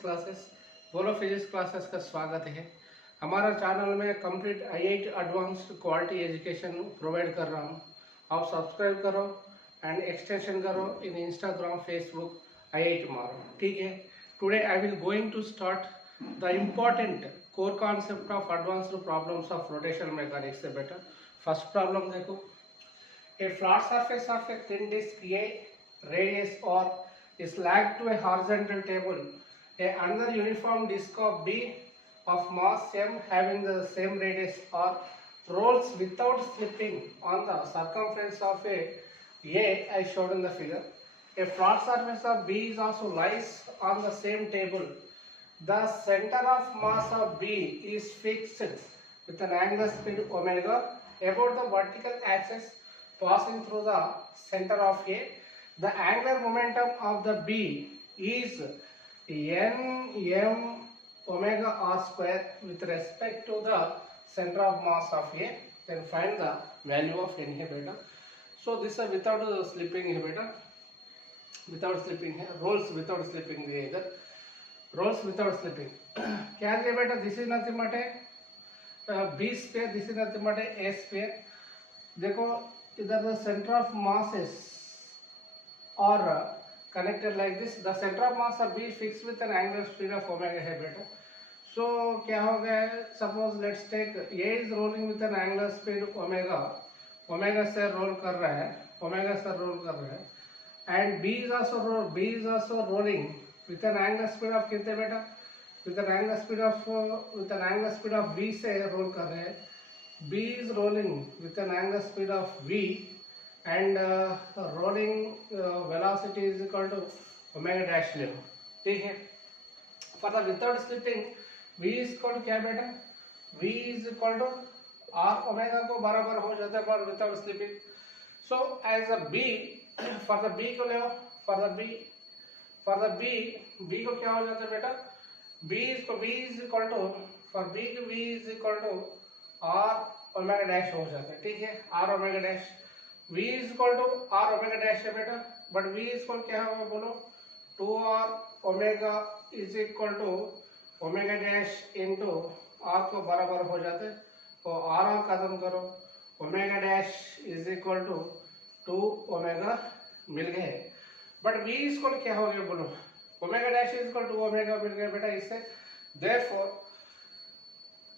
क्लासेस बोलो physics classes का स्वागत है। हमारा चैनल में complete IIT advanced quality education provide कर रहा हूँ। आप सब्सक्राइब करो एंड एक्सटेंशन करो इन इंस्टाग्राम फेसबुक आईआईटी मारो, ठीक है। Today I will going to start the important core concept of advanced problems of rotational mechanics से बेटर। फर्स्ट प्रॉब्लम देखो, a flat surface of a thin disk A radius or is lagged to a horizontal table. Another uniform disk of B of mass M having the same radius or rolls without slipping on the circumference of a as shown in the figure. A flat surface of B is also lies on the same table. The center of mass of B is fixed with an angular speed omega about the vertical axis passing through the center of A. The angular momentum of the B is n m omega r square with respect to the center of mass of A. Then find the value of n here beta. So this is without slipping here beta. Without slipping here, rolls without slipping either. Rolls without slipping. क्या है बेटा? This is nothing but B square. This is nothing but A square. देखो इधर the center of masses are connected like this. The center of mass of B is fixed with an angular speed of omega है बेटा. So क्या हो गया है? Suppose let's take A is rolling with an angular speed omega. Omega से roll कर रहा है. Omega से roll कर रहा है. And B is also rolling with an angular speed of कितने बेटा? With an angular speed of V से roll कर रहे हैं. B is rolling with an angular speed of V and rolling velocity is equal to omega dash ले लो, ठीक है। For the without slipping V is equal to क्या बेटा? V is equal to R omega को बराबर हो जाता है for without slipping. So as a B for the B को ले लो, for the B को क्या हो जाता है बेटा? V is equal to for B को V is equal to R omega dash हो जाता है, ठीक है। R omega dash V is equal to R omega dash है बेटा, बट V इज इक्वल क्या होगा बोलो? 2R omega is equal to omega dash into R को बराबर हो जाता है, तो R खत्म करो, omega dash is equal to 2 omega मिल गए। बट V इज इक्वल क्या हो गया बोलो? Omega dash is equal to omega मिल गया बेटा इससे। Therefore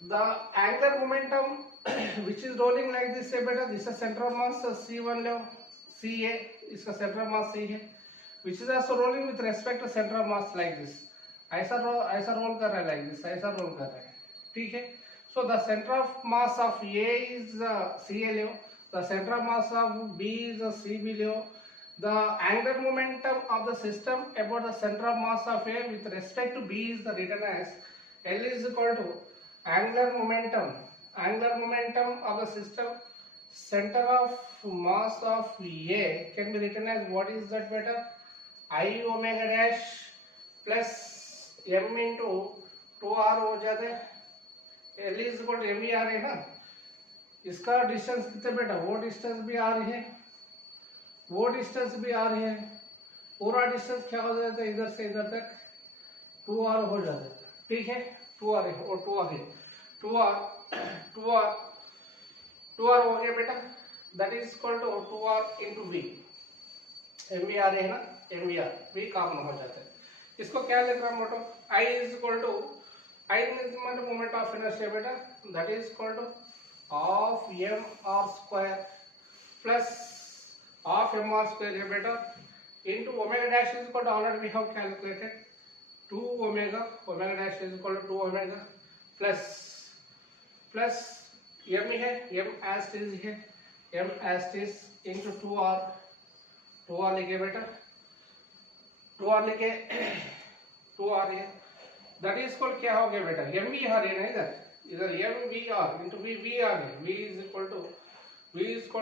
the angular momentum which is rolling like this है बेटा, this is center of mass C1 लो, CA इसका center of mass C है, which is also rolling with respect to center of mass like this. ऐसा रोल कर रहा है like this, ऐसा रोल कर रहा है, ठीक है। So the center of mass of A is CA low, the center of mass of B is CB low, the angular momentum of the system about the center of mass of A with respect to B is the written as L is equal to angular momentum of the system center of mass of A can be written as what is that better? I omega dash plus m into 2r हो जाते हैं। L is equal to m ही आ रही है ना, इसका डिस्टेंस कितने बेटा? वो डिस्टेंस भी आ रही है, वो डिस्टेंस भी आ रही है, पूरा डिस्टेंस क्या हो जाता है? इधर से इधर तक 2r हो जाता है, ठीक है। 2r है और 2r है, 2r हो गया बेटा, that is equal to 2r into V. M V R है ना, M V R V common हो जाता है। इसको क्या लिख रहा हूँ मोटो? I is equal to I moment of inertia बेटा, that is equal to of M R square plus of M R square है बेटा into omega dash is equal to already we have calculated 2 omega dash is equal to 2 omega plus m है, m as is है, m as is into 2r लिखे बेटा, 2r लिखे 2r है, that is equal क्या हो गया बेटा? m भी आ रही है ना इधर m v r into v आ गया, v is equal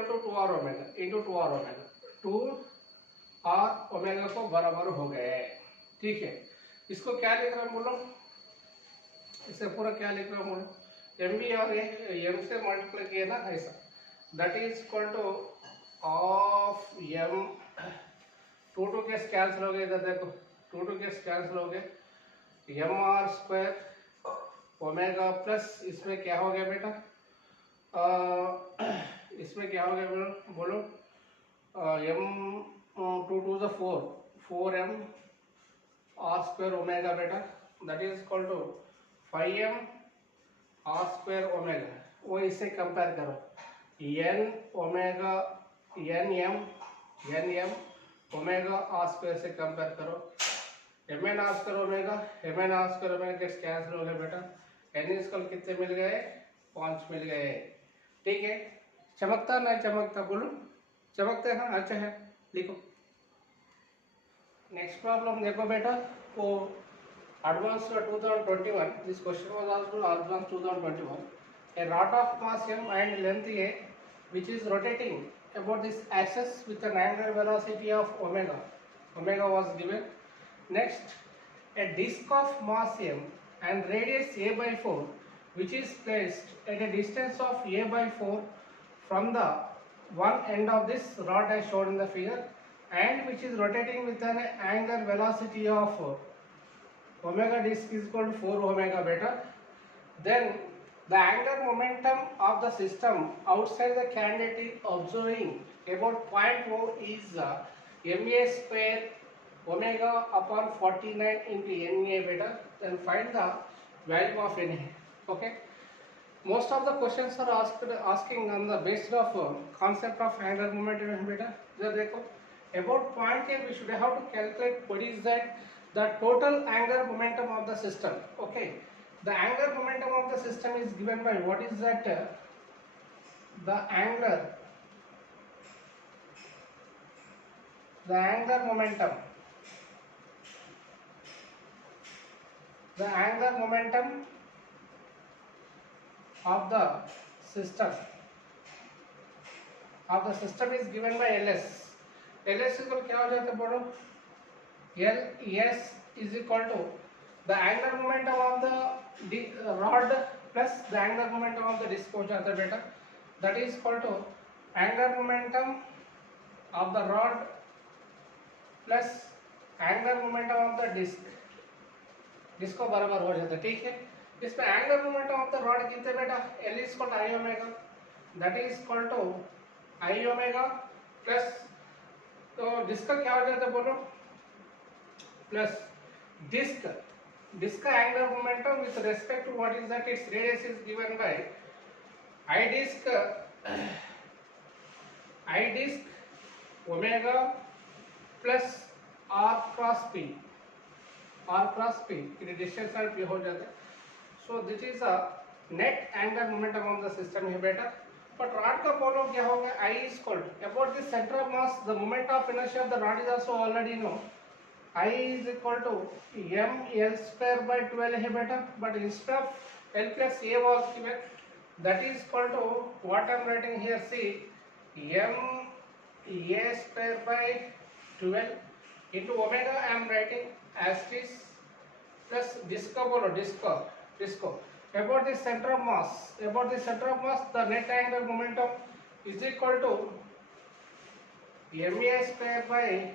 to 2r omega into 2r omega, 2r omega को बराबर हो गए, ठीक है। इसको क्या लिख रहा हूँ बोलो? इसे पूरा क्या लिख रहा हूँ बोलो? एम बी और एम से मल्टीप्लाई किया ना ऐसा, that is equal to of M 2 cancel हो गए, इधर देखो 2 कैंसिल हो गए, M R square omega plus इसमें क्या हो गया बेटा, इसमें क्या हो गया बोलो, M two two the four, 4m R square omega बेटा, that is equal to 5m R square omega. वो इससे कंपेयर करो, n omega n m omega R square से कंपेयर करो, mn R square omega, mn R square omega gets cancel हो गया बेटा, n square कितने मिल गए, 5 मिल गए। ठीक है, चमकता नहीं चमकता बोलो, चमकते हैं, अच्छा है, लिखो। नेक्स्ट प्रॉब्लम देखो बेटा, वो एडवांस 2021, this question was also advance 2021, a rod of mass m and length a which is rotating about this axis with an angular velocity of omega was given. Next, a disc of mass m and radius a by 4 which is placed at a distance of a by 4 from the one end of this rod as shown in the figure, and which is rotating with an angular velocity of omega disc is equal to 4 omega beta. Then the angular momentum of the system outside the candidate is observing about point O is ma square omega upon 49 into na beta. Then find the value of na. Okay. Most of the questions are asking on the basis of concept of angular momentum beta. Here देखो, about point A we should have to calculate what is that the total angular momentum of the system. Okay, the angular momentum of the system is given by what is that the angular momentum, the angular momentum of the system is given by ls. ls equal क्या हो जाता है बोलो, ls is equal to the angular momentum of the rod plus the angular momentum of the disc हो जाता है बेटा, that is equal to angular momentum of the rod plus angular momentum of the disc को बराबर हो जाता है। ठीक है, इसमें angular momentum of the rod कितने बेटा, L is equal to I omega, that is equal to I omega plus, तो डिस्क का क्या हो जाता है बोलो, प्लस डिस्क का angular momentum with respect to what is that its radius is given by I disc omega plus R cross P, it distance और P हो जाता है। So this is a net angular momentum of the system है बेटा, but rod का बोलो क्या होगा, I is equal to about the center of mass, the moment of inertia of the rod is also already known, I is equal to m L square by 12 है बेटा, but instead of L plus A was given, that is equal to what I am writing here, see, m A square by 12 into omega I am writing as this plus disc का बोलो, disc about the center of mass, the net angular momentum is equal to ma square by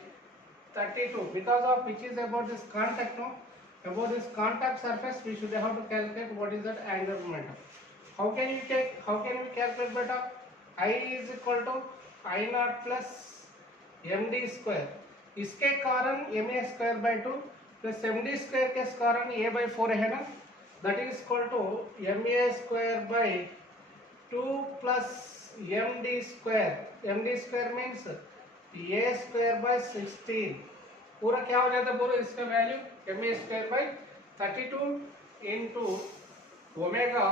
32, because of which is about this contact, no, about this contact surface we should have to calculate what is that angular momentum. How can we calculate beta, I is equal to I naught plus md square, इसके कारण ma square by 2 plus md square के कारण a by 4 है ना, that is equal to ma square by 2 plus md square means a square by 16, पूरा क्या हो जाता है पूरा इसका value ma square by 32 into omega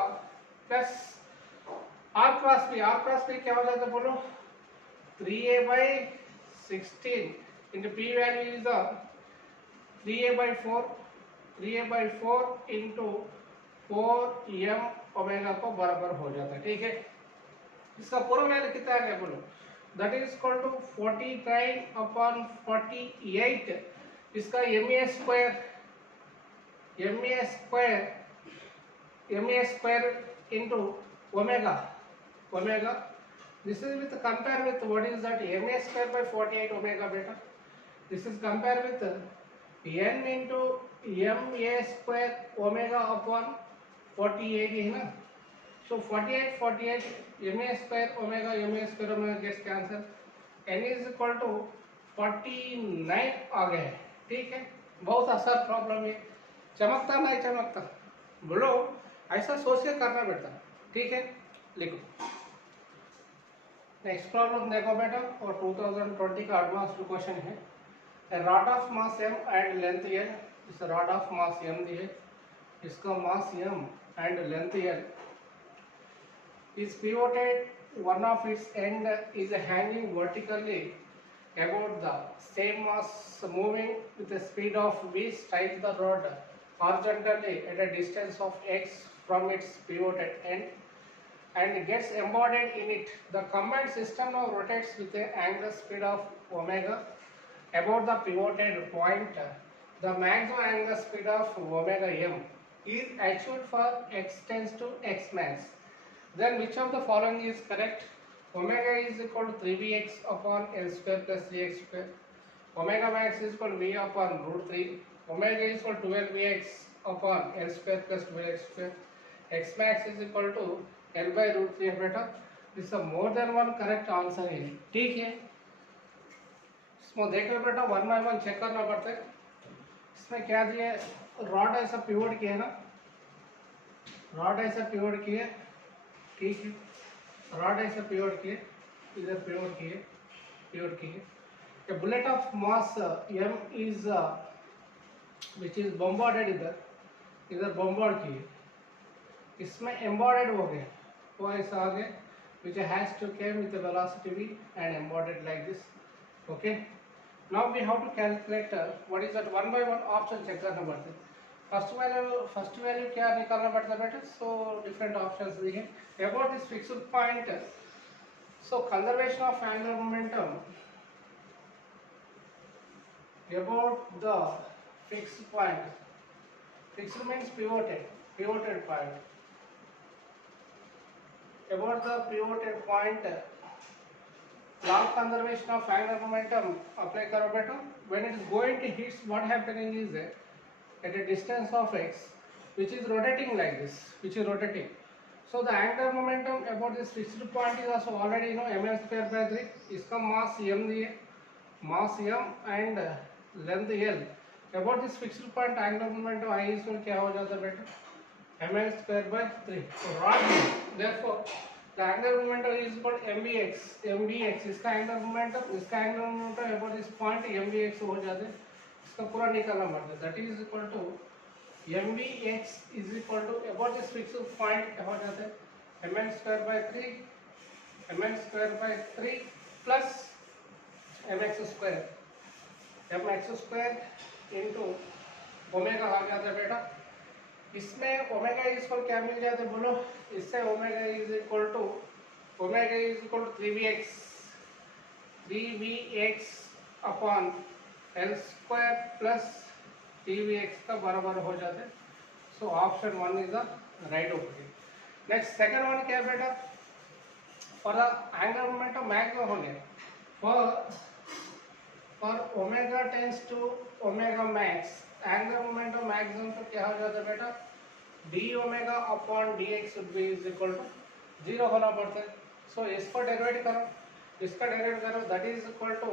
plus r cross p क्या हो जाता है बोलो, 3a by 16 into p value is the 3a by 4 into 4m omega को बराबर हो जाता है। ठीक है, इसका पूरा वैल्यू कितना है बोलो, दैट इज इक्वल टू 49/48, इसका ma square into omega, this is with compare with what is that ma square by 48 omega beta, this is compare with n into M A square omega upon 48 है ना. So 48 M A square omega gets cancel. n is equal to 49 आ गया है. ठीक है, बहुत आसान प्रॉब्लम है. चमकता नहीं चमकता बोलो, ऐसा सोच के करना बेटा. ठीक है, लिखो. नेक्स्ट प्रॉब्लम देखो बेटा, और 2020 का एडवांस क्वेश्चन है. Rod of mass m and length l. इस रॉड ऑफ मास m दी है, इसका मास m and length l is pivoted. One of its end is hanging vertically about the same mass, moving with the speed of v. Strikes the rod horizontally at a distance of x from its pivoted end and gets embodied in it. The combined system now rotates with an angular speed of omega about the pivoted point. The maximum angular speed of omega m is achieved for x tends to x max. Then which of the following is correct? Omega is equal to 3bx upon l square plus 3x square. Omega max is equal to v upon root 3. Omega is equal to 12bx upon l square plus 12x square. X max is equal to l by root 3 है बेटा. This is more than one correct answer है. ठीक है, इसमें देखो बेटा, one by one check करना पड़ता है. इसमें क्या दिया, रॉड ऐसा पिवोट किया ना, रॉड ऐसा पिवोट किया. ठीक है, रॉड ऐसा पिवोट किए, इधर पिवोट किए. A bullet of mass m is which is bombarded, इधर bombard किए, इसमें embodied हो गए, वो ऐसा आ गए, which has to came with the velocity v and embodied like this. Okay, now we have to calculate what is that. one by one option check करना पड़ता है. फर्स्ट वैल्यू क्या निकालना पड़ता है बेटा. सो डिफरेंट ऑप्शंस दिए. About this fixed point, so conservation of angular momentum about the fixed point. Fixed means pivoted point. About the pivoted point, law of conservation of angular momentum apply करो बेटा. When it is going to hits, what happening is at a distance of x, which is rotating like this, so the angular momentum about this fixed point is also already ml square by 3. इसका mass m दिए, mass m and length l. about this fixed point angular momentum I is क्या हो जाता है बेटा, ml square by 3. so rod, therefore the angular momentum is equal to mvx. इसका angular momentum about this point mvx हो जाता है. इसका पूरा निकालना पड़ता है. That is equal to mvx is equal to about this fixed point हो जाता है ml square by 3 plus mx square into omega आ जाता है बेटा. इसमें ओमेगा इज इक्वल क्या मिल जाता है बोलो. इससे omega is equal to 3vx upon L square plus TVX का बराबर हो जाते हैं. So option 1 is the right option. Next second one क्या है बेटा, for the angular momentum maximum हो गया. For omega tends to omega max, angular momentum maximum तो क्या हो जाता है बेटा, D omega upon D X is equal to 0 होना पड़ता है. सो इसको डेरिवेट करो, इसका डेरिवेट करो. That is equal to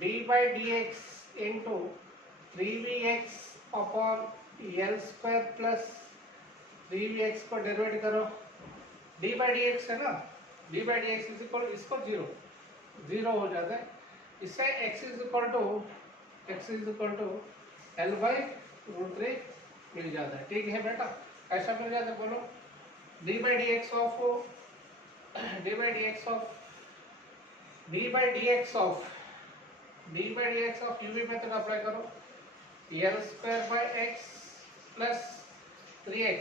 d by dx into 3vx upon l square plus 3vx को डेरिवेट करो. d by dx है ना, d by dx is equal इसको 0 हो जाता है. इससे x is equal to l by root 3 मिल जाता है. ठीक है बेटा, ऐसा मिल जाता है बोलो. d by dx of UV method apply करो. l square by x plus 3x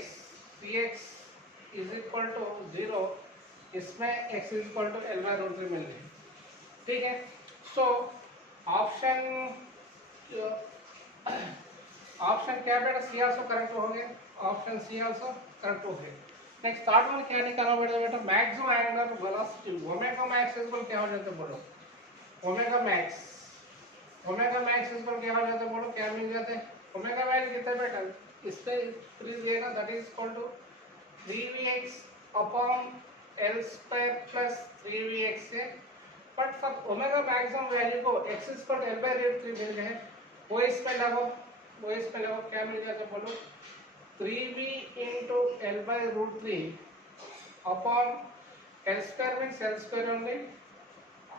is equal to 0. इसमें x is equal to l by root 3 मिल रही है. ठीक है, सो ऑप्शन क्या बेटा, सी आल्सो करेक्ट हो गया. ऑप्शन सी आल्सो करेक्ट हो गया. नेक्स्ट थर्ड वन क्या निकालना पड़ेगा बेटा, maximum angular velocity. Omega max is equal क्या हो जाता है बोलो, ओमेगा मैक्स इज इक्वल क्या हो जाता है बोलो, क्या मिल जाता है ओमेगा वैल्यू कितना बेटा, इस पे 3 दिया ना, that is equal to 3vx upon l square plus 3vx है। But for omega maximum value को x equal to l by root 3 मिल गए, वो इसमें लगाओ, वो इसमें लगाओ, क्या मिल जाएगा बोलो, 3v into l by root 3 upon l square means l square only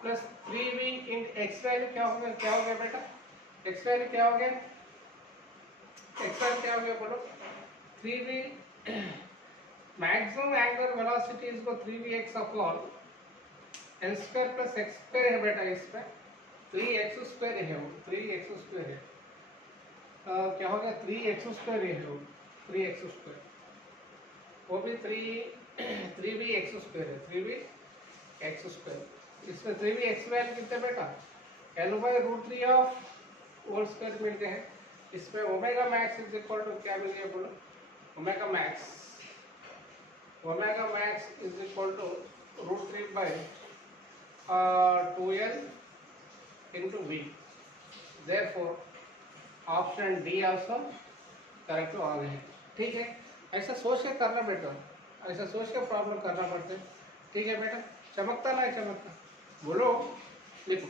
plus 3v into x value क्या हो गया, क्या हो गया बेटा, x वैल्यू क्या हो गया, x वैल्यू क्या हो गया बोलो, 3v मैक्सिमम एंगुलर वेलोसिटी इसको 3vx upon l square plus x square है बेटा, इसमें 3x स्क्वायर है, वो 3x स्क्वायर है, क्या हो गया 3x स्क्वायर है, वो 3x स्क्वायर, वो भी 3vx स्क्वायर है, 3vx स्क्वायर, इसमें 3vx वैल्यू कितने बेटा, l by root 3 of whole square मिलते हैं, इसमें omega max is equal to क्या मिल गया बोलो, omega max is equal to root 3 by 2l into v, therefore option D also correct आ गए हैं। ठीक है, ऐसा सोच के करना बेटा, ऐसा सोच के प्रॉब्लम करना पड़ते, ठीक है बेटा, चमकता ना चमकता बोलो, लिखो।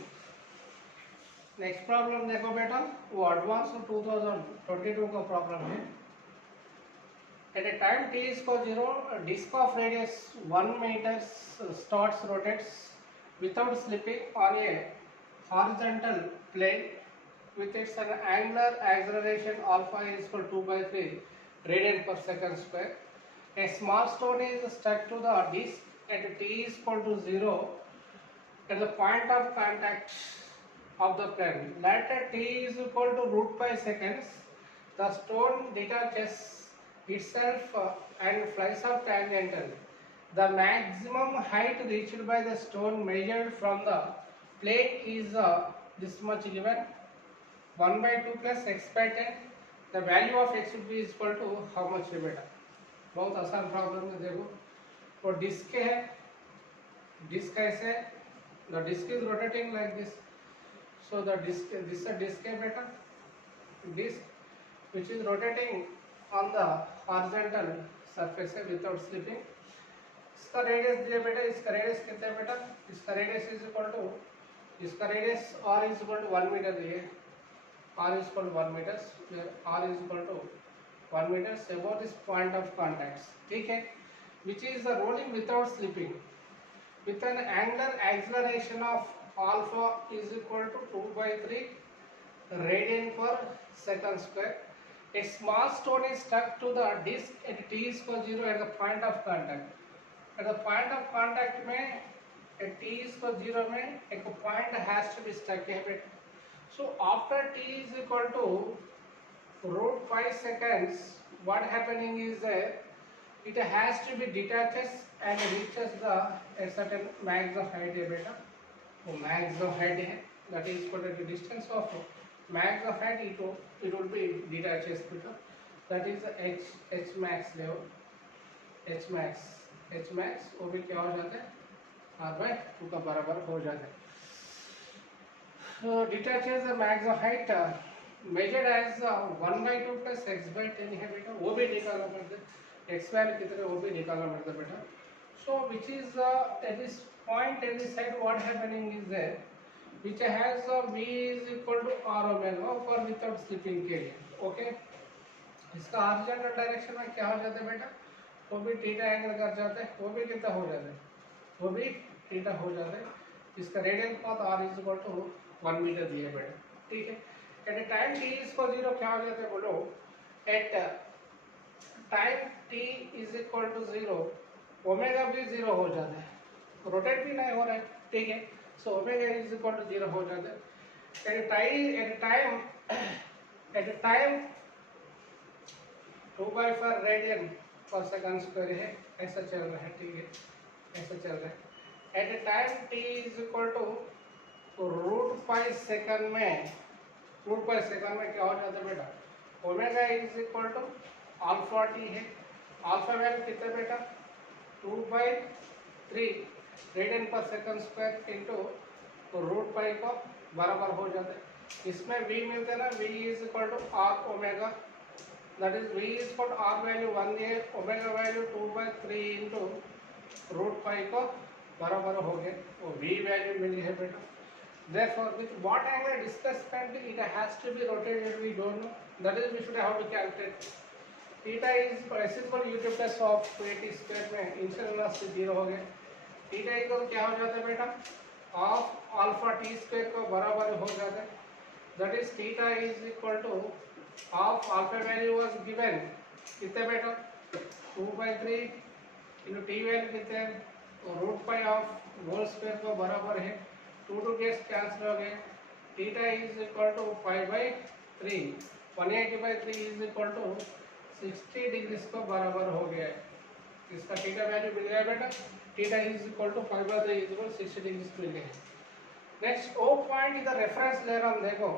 नेक्स्ट प्रॉब्लम देखो बेटा, वो एडवांस 2022 का प्रॉब्लम है। At a time t is equal to 0, a disk of radius 1 meter starts rotates without slipping on a horizontal plane with its an angular acceleration alpha is equal to 2 by 3 radian per second square. A small stone is stuck to the disk at t is equal to 0 at the point of contact of the plane. Let t is equal to root pi seconds. The stone detaches itself and flies up tangentially. The maximum height reached by the stone measured from the plate is this much given, 1 by 2 plus x by 10. The value of x would be equal to how much है बेटा, बहुत आसान प्रॉब्लम है। देखो वो डिस्क है, डिस्क ऐसे, the disk is rotating like this, so the disk, this is a disk है बेटा, disk which is rotating on the horizontal surface है without slipping। इसका रेडियस दिया बेटा, इसका रेडियस कितना है बेटा, इसका रेडियस इज इक्वल टू, इसका radius r is equal to 1 metre दिए, r is equal to 1 metre, r is equal to 1 metre about this point of contact, ठीक है, which is the rolling without slipping with an angular acceleration of alpha is equal to 2 by 3 radian per second square. A small stone is stuck to the disc at t is equal to 0 at the point of contact. At the point of contact में at t is equal to 0 में एक point has to be stuck है। So after t is equal to root 5 seconds, what happening is that it has to be detaches and reaches the a certain maximum height है बेटा, वो maximum height है, that is equal to the distance of maximum height, it will be detaches बेटा, that is the h max level, h max वो भी क्या हो जाता है, r by 2 का बराबर हो जाता है। So detaches the maximum height measured as 1 by 2 plus x by 10 है बेटा, वो भी निकालना पड़ता है, x वैल्यू कितने वो भी निकालना पड़ता है बेटा। So which is at this point at this side what happening is there, which has v is equal to r omega for without slipping के लिए, okay। इसका horizontal डायरेक्शन में क्या हो जाता है बेटा, वो भी थीटा एंगल कर जाते हैं, वो भी कितना हो जाता है, वो भी थीटा हो जाता है। इसका radian path r is equal to 1 metre दिया है बेटा, ठीक है। At a time t is equal 0 क्या हो जाता है बोलो, at time t is equal to 0 omega भी 0 हो जाता है, रोटेट भी नहीं हो रहा है, ठीक है। So omega is equal to 0 हो जाता है। At a time 2 by 4 radian per second square है, ऐसा चल रहा है, ठीक है, ऐसा चल रहा है। At a time t is equal to root 5 second में, रूट 5 सेकंड में क्या हो जाता है बेटा, omega is equal to alpha t है, अल्फा वैल्यू कितना बेटा 2 by 3 radian per second square into root 5 का बराबर हो जाता है। इसमें v मिलते ना, v is equal to R omega, that is v is equal to R value 1 दिए, omega value 2/3 into root pi को बराबर हो गया, वो v वैल्यू मिली है बेटा। Therefore, with what angle displacement it has to be rotated, we don't know. That is, we should have to calculate. Theta is s is equal to u plus of 280 square में incident velocity 0 हो गया। Theta equal क्या हो जाता है बेटा, of alpha T square को बराबर हो जाता है। That is theta is equal to of alpha value was given कितने बेटा 2/3 इनटू टी वैल्यू कितने root pi of whole square को बराबर है 2 गेट्स कैंसिल हो गए। Theta is equal to 5/3 180/3 is equal to 60 degrees को बराबर हो गया है। इसका थीटा वैल्यू मिल गया बेटा, theta is equal to 5/3 is equal 60 degrees मिल गया। नेक्स्ट ओ पॉइंट इधर रेफरेंस ले रहा हूँ, देखो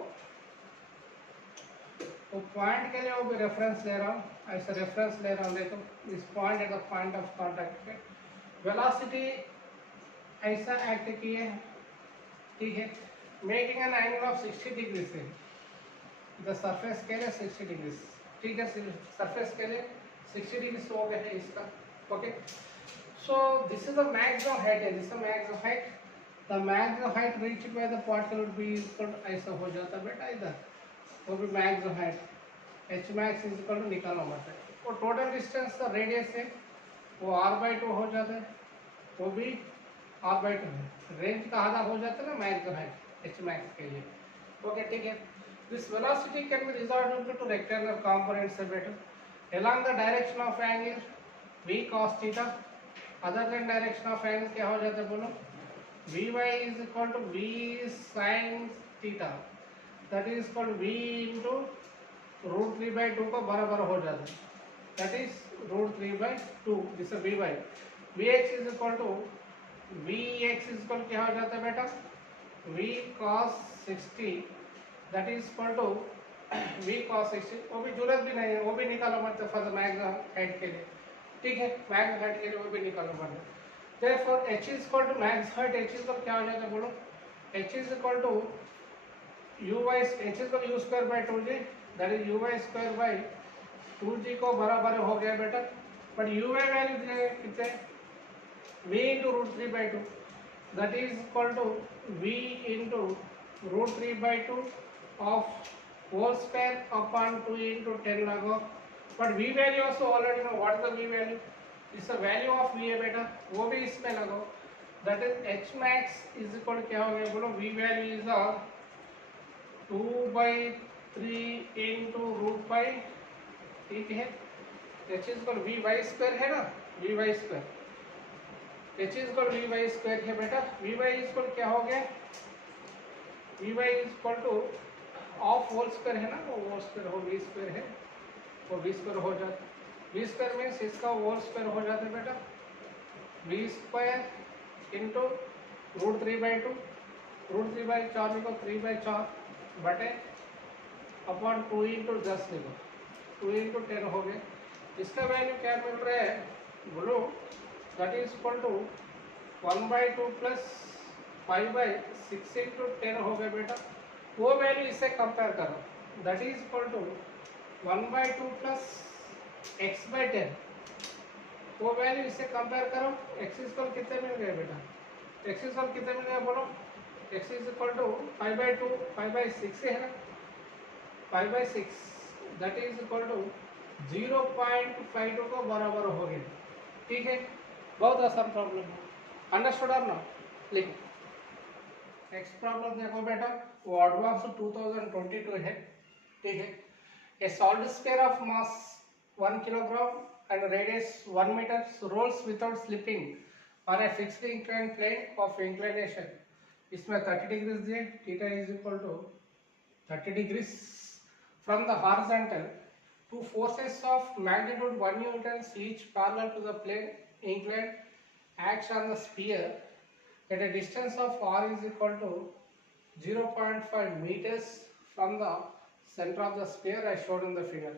तो पॉइंट के लिए वो भी रेफरेंस ले रहा हूँ, ऐसा रेफरेंस ले रहा हूँ। देखो इस पॉइंट है द पॉइंट ऑफ कांटेक्ट पे वेलोसिटी ऐसा एक्ट किए, ठीक है, मेकिंग एन एंगल ऑफ 60 डिग्री से द सरफेस के लिए 60 डिग्री, ठीक है, सरफेस के लिए 60 डिग्री हो गया है इसका। Okay, so this is the maximum height है, this is the maximum height, the maximum height reached by the particle would be equal ऐसा हो जाता बेटा इधर, वो भी maximum height H max is equal to निकालना पड़ता है। वो टोटल डिस्टेंस का रेडियस है वो r/2 हो जाता है, वो भी r/2 है, रेंज का आधा हो जाता है ना मैक्सिमम हाइट एच मैक्स के लिए। ओके, ठीक है, this velocity can be resolve into two rectangular components है बेटा, along the direction of angle v cos theta, other than direction of angle क्या हो जाता है बोलो, vy is equal to v sin theta, that is equal to v into root 3/2 को बराबर हो जाता है, that is root 3/2, this is vy, vx is equal to vx is equal क्या हो जाता है बेटा v cos 60, that is equal to v cos 60, वो भी जरूरत भी नहीं है, वो भी निकालो मतलब फॉर द मैक्सिमम हाइट के लिए, ठीक है, मैक्सिमम हाइट के लिए वो भी निकालो मतलब। Therefore h is equal to max height, h is equal क्या हो जाता है बोलो, h is equal to uy, h is equal to u square by 2g, that is uy square by 2g को बराबर हो गया बेटा, बट uy वैल्यू दिए कितने v into root 3/2, that is equal to v into root 3/2 of whole square upon 2 into 10 log, but v value also already know what is the v value, is the value of v है बेटा, वो भी इसमें लगाओ, that is h max is equal क्या हो गया बोलो, v value is 2/3 into root pi, ठीक है, h is equal vy square है ना, vy square, h is equal vy square है बेटा, vy is equal क्या हो गया, vy is equal to of whole square है ना, वो होल स्क्वायर हो v स्क्वायर है, वो v स्क्वायर हो जाता है, v स्क्वायर मीन्स इसका होल स्क्वायर हो जाता है बेटा, v square into root 3/2, root 3/4 लिखो 3/4 बटे अपॉन 2 इंटू 10 लिखो, 2 इंटू 10 हो गए, इसका वैल्यू क्या मिल रहा है बोलो, that is equal to 1/2 plus 5/6 into 10 हो गया बेटा, वो वैल्यू इससे कंपेयर करो, that is equal to 1/2 plus x/10, वो वैल्यू इससे कंपेयर करो, x इज इक्वल कितने मिल गए बेटा, x इज इक्वल कितने मिल गए बोलो, x इज इक्वल टू 5/2 5/6 है ना, 5/6 दैट इज इक्वल टू 0.52 को बराबर हो गया, ठीक है, बहुत आसान प्रॉब्लम है, अंडरस्टूड और ना, लिखो। नेक्स्ट प्रॉब्लम देखो बेटा, वो एडवांस 2022 है, ठीक है, a solid sphere of mass 1 kilogram and radius 1 metre rolls without slipping on a fixed incline plane of inclination, इसमें 30 डिग्रीज दिए, theta is equal to 30 degrees from the horizontal, two forces of magnitude 1 newton each parallel to the plane incline acts on the sphere at a distance of r is equal to 0.5 meters from the center of the sphere as shown in the figure।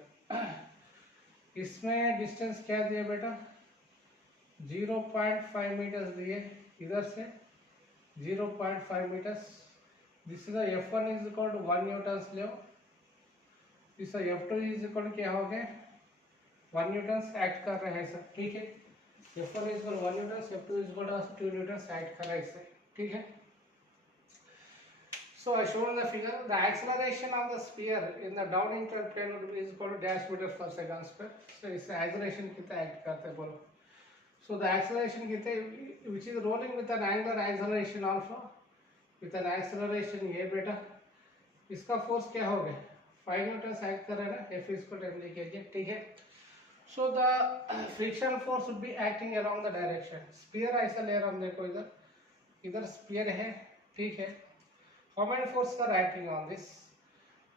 इसमें distance क्या दिया बेटा 0.5 metres दिए, इधर से 0.5 metres, this is F1 is equal to 1 newtons लो, this F2 is equal to क्या हो गया 1 न्यूटन्स एक्ट कर रहे हैं सर, ठीक है। F1 is equal 1 newtons, F2 is equal to 2 newtons act कर रहा है इससे, ठीक है। So I shown in the figure the acceleration of the sphere in the down inclined plane would be is equal to dash meters per second square. So इस acceleration कितना act करते हैं बोलो। So the acceleration कितने which is rolling with an angular acceleration alpha with an acceleration ये बेटा इसका force क्या हो गया 5 न्यूटन act कर रहा है ना, F इसको टाइम लिखिए, ठीक है। So the friction force would be acting along the direction. Sphere ऐसा ले रहा हम देखो इधर sphere है, ठीक है। How many forces are acting on this?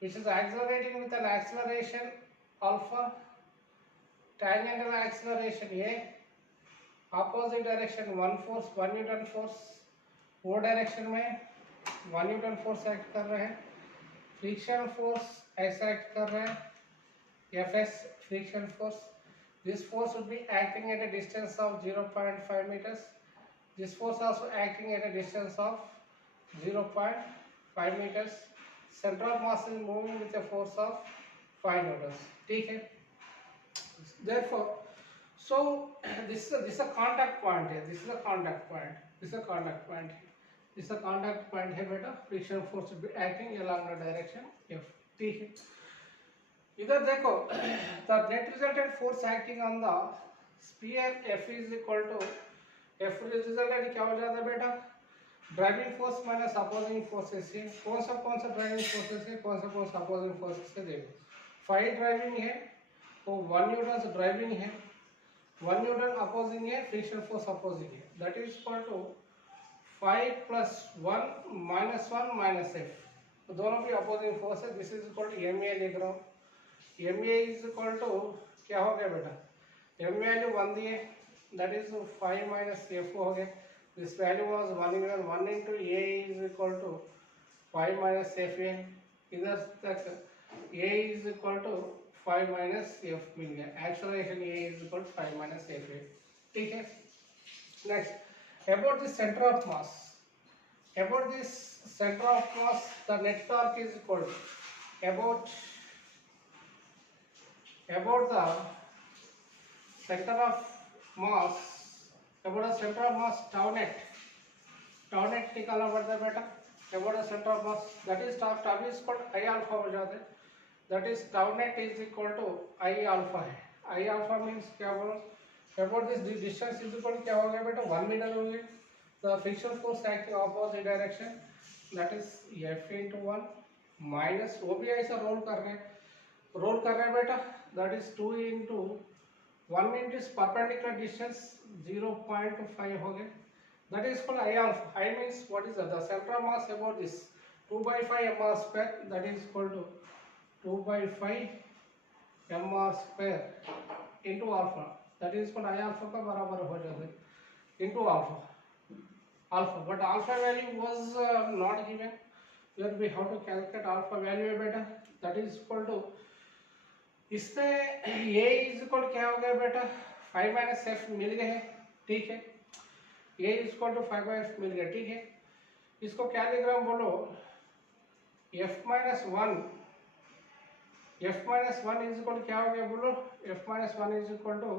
Which is accelerating with an acceleration alpha, tangential acceleration A, opposite direction 1 force 1 Newton force, वो direction में 1 Newton force act कर रहे हैं, friction force ऐसा act कर रहे हैं, Fs friction force. This force would be acting at a distance of 0.5 meters. This force also acting at a distance of 0.5 meters. Center of mass is moving with a force of 5 newtons, ठीक है। Therefore, so this is a contact point है, this is a contact point, this is a contact point, this is a contact point है बेटा। friction force will be acting along the direction F, ठीक है। इधर देखो the net resultant force acting on the sphere F is equal to F resultant क्या हो जाता है बेटा driving force minus opposing forces से। कौन सा ड्राइविंग फोर्सेस है, कौन सा अपोजिंग फोर्सेस है, देखो 5 ड्राइविंग है तो 1 न्यूटन ड्राइविंग है, 1 न्यूटन अपोजिंग है, फ्रिक्शन फोर्स अपोजिंग है, that is equal to 5 plus 1 minus F, तो दोनों भी अपोजिंग फोर्स है। This is equal to MA लिख रहा हूँ, MA इज इक्वल टू क्या हो गया बेटा M वैल्यू 1 दिए, दैट इज 5 माइनस F हो गया। This value was 1 Newton, 1 into A is equal to 5 minus FA, इधर तक A is equal to 5 minus F मिल गया, acceleration A is equal to 5 minus FA, ठीक है। Next about the center of mass, about this center of mass the net torque is equal to about the center of mass, about the center of mass tau net निकालना पड़ता है बेटा। about the center of mass that is tau is equal to I alpha हो जाता है, that is tau net is equal to I alpha है। I alpha means क्या बोलो about this distance is equal to क्या हो गया बेटा 1 मीटर हो गया। the friction force acting opposite direction that is F into 1 minus वो भी ऐसा रोल कर रहे हैं बेटा, that is 2 into 1 into is perpendicular distance 0.5 हो गए, that is called I alpha। I means what is the center of mass about this 2 by 5 mr square, that is equal to 2 by 5 mr square into alpha, that is called I alpha का बराबर हो जाता है into alpha, but alpha value was not given, here we have to calculate alpha value बेटा, that is equal to इससे A is equal क्या हो गया बेटा 5 माइनस F मिल गए हैं, ठीक है। A is equal to 5 by F मिल गया, ठीक है। इसको क्या लिख रहा हूँ बोलो F माइनस 1 इज इक्वल क्या हो गया बोलो F minus 1 is equal to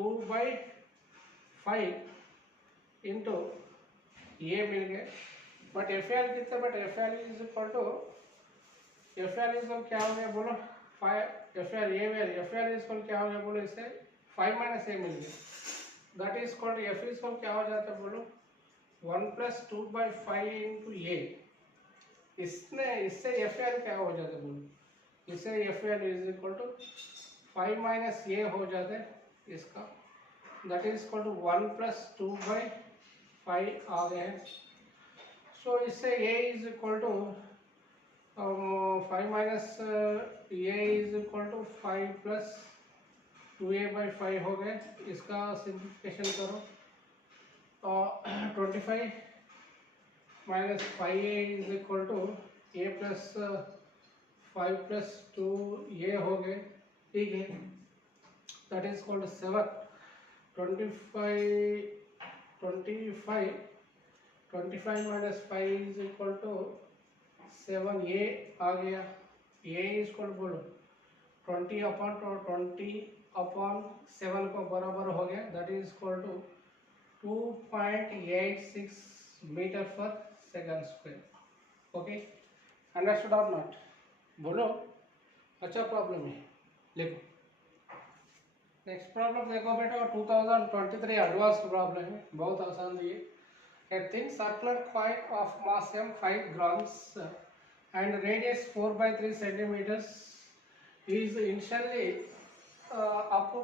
2 by 5 into A मिल गए, बट FL कितना बेटा FL is equal to FL is क्या हो गया बोलो 5 FL ये वैल्यू FL इज क्या हो गया बोलो इससे 5 माइनस A मिल गया, that is called F is क्या हो जाता है बोलो 1 प्लस 2 बाई 5 इंटू A, इससे FL क्या हो जाता है बोलो, इससे FL is equal to 5 minus A हो जाता है इसका, that is called 1 plus 2 by 5 आ गए हैं। सो इससे A is equal to 5 minus A is equal to 5 plus 2A by 5 हो गए, इसका सिंप्लीफिकेशन करो 25 minus 5A is equal to A plus 5 plus 2A हो गए, ठीक है, that is called 7 25 25 minus 5 is equal to 7, ये आ गया, ये इज इक्वल बोलो 20 अपॉन 7 को बराबर हो गया, that is equal to 2.86 metre per second square. Okay, understood or not? बोलो, अच्छा प्रॉब्लम है, लिखो। नेक्स्ट प्रॉब्लम देखो बेटा, 2023 एडवांस प्रॉब्लम है, बहुत आसान है। A thin circular coin of mass m 5 grams and radius 4 by 3 centimeters is initially up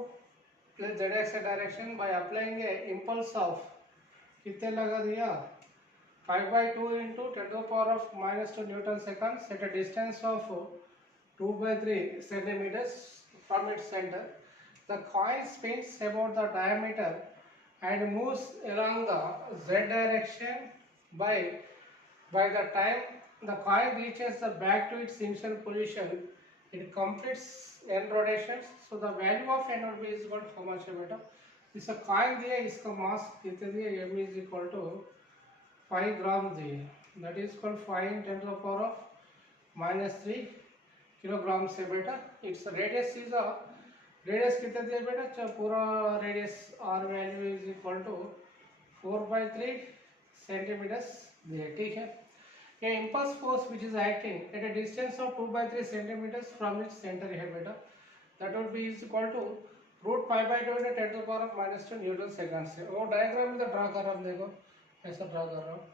z-axis direction by applying a impulse of कितने लगा दिया 5 by 2 into 10 to the power of -2 Newton seconds at a distance of 2 by 3 centimeters from its center. The coin spins about the diameter and moves along the z direction by the time the coin reaches the back to its initial position, it completes n rotations. So the value of n would be is equal to how much है बेटा? इस coin दिया, इसका mass कितने दिया, m is equal to 5 ग्राम दिए, that is equal 5 × 10 to the power of -3 kilogram से बेटा। its radius is a radius कितना दिया बेटा, पूरा radius r value is equal to 4/3 centimetres दिया, ठीक है। ये impulse force which is acting at a distance of 2/3 centimetres from its centre है बेटा, that would be is equal to √5/2 × 10 to the power of -2 newton second से। वो डायग्राम में ड्रा कर रहा हूँ, देखो ऐसा ड्रा कर रहा हूँ,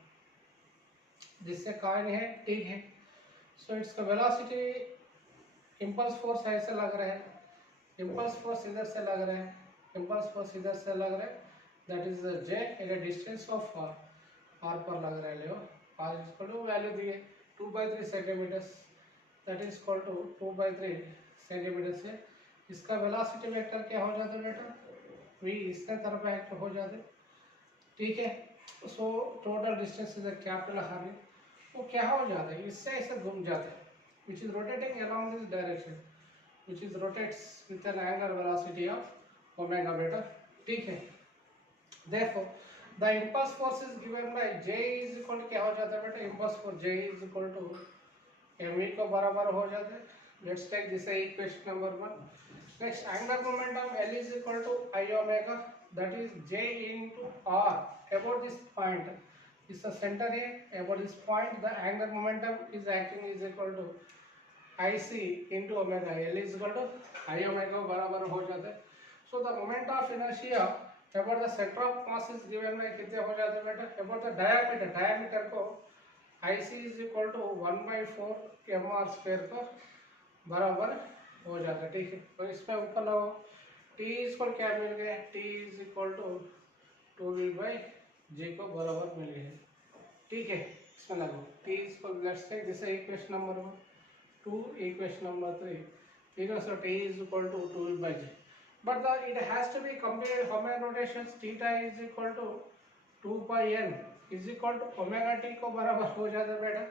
जिससे कॉइन है, ठीक है। सो इट्स का वेलोसिटी इंपल्स फोर्स ऐसे लग रहा है, इंपल्स फोर्स इधर से लग रहा है, इंपल्स फोर्स इधर से लग रहा है, that is j at a distance of r, r पर लग रहा है, ले r is equal to value दिए 2/3 centimetres, that is equal to 2/3 centimetre से। इसका वेलोसिटी वेक्टर क्या हो जाता है बेटा, v इसके तरफ एक्ट हो जाते, ठीक है। So total distance is capital r, वो क्या हो जाता है, इससे ऐसे घूम जाते हैं, which is rotating along this direction, which is rotates with an angular velocity of omega beta, ठीक है। Therefore the impulse force is given by J is equal to क्या हो जाता है बेटा, impulse force J is equal to mv को बराबर हो जाता है। Let's take this equation number 1. Next, angular momentum L is equal to I omega, that is J into R about this point, is the center here, about this point the angular momentum is acting is equal to IC into omega, L is equal to I omega बराबर हो जाता है। So the moment of inertia about the center of mass is given by कितने हो जाते हैं बेटा, about the diameter को IC is equal to 1/4 mr square को बराबर हो जाता है, ठीक है। तो इसमें ऊपर लगाओ, T is equal क्या मिल गया, T is equal to 2v/g को बराबर मिल गया, ठीक है। इसमें लगाओ T is equal, let's take this equation number 1 to equation number 3, because so T is equal to 2v/g, but it has to be completed how many rotations, theta is equal to 2πn is equal to omega t को बराबर हो जाता है बेटा,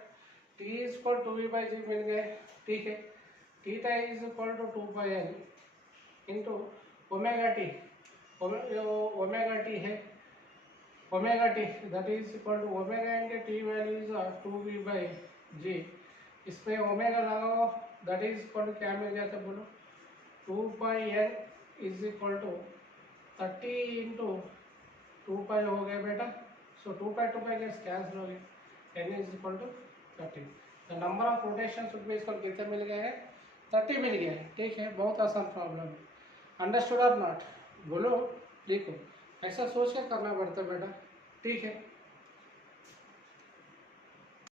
T is equal to 2v/g मिल गए, ठीक है। Theta is equal to 2πn into omega t, omega t है, omega t that is equal to omega into t value is 2v/g, इसमें ओमेगा लगाओ, दैट इज इक्वल टू क्या मिल जाता है बोलो, 2πn इज इक्वल टू 30 इंटू 2π हो गया बेटा। सो 2π कैंसिल हो गया, n is equal to 30, the number of rotations would be equal कितने मिल गए हैं, 30 मिल गया है, ठीक है। बहुत आसान प्रॉब्लम है, अंडरस्टूड और नॉट? बोलो, लिखो, ऐसा सोच के करना पड़ता है बेटा, ठीक है।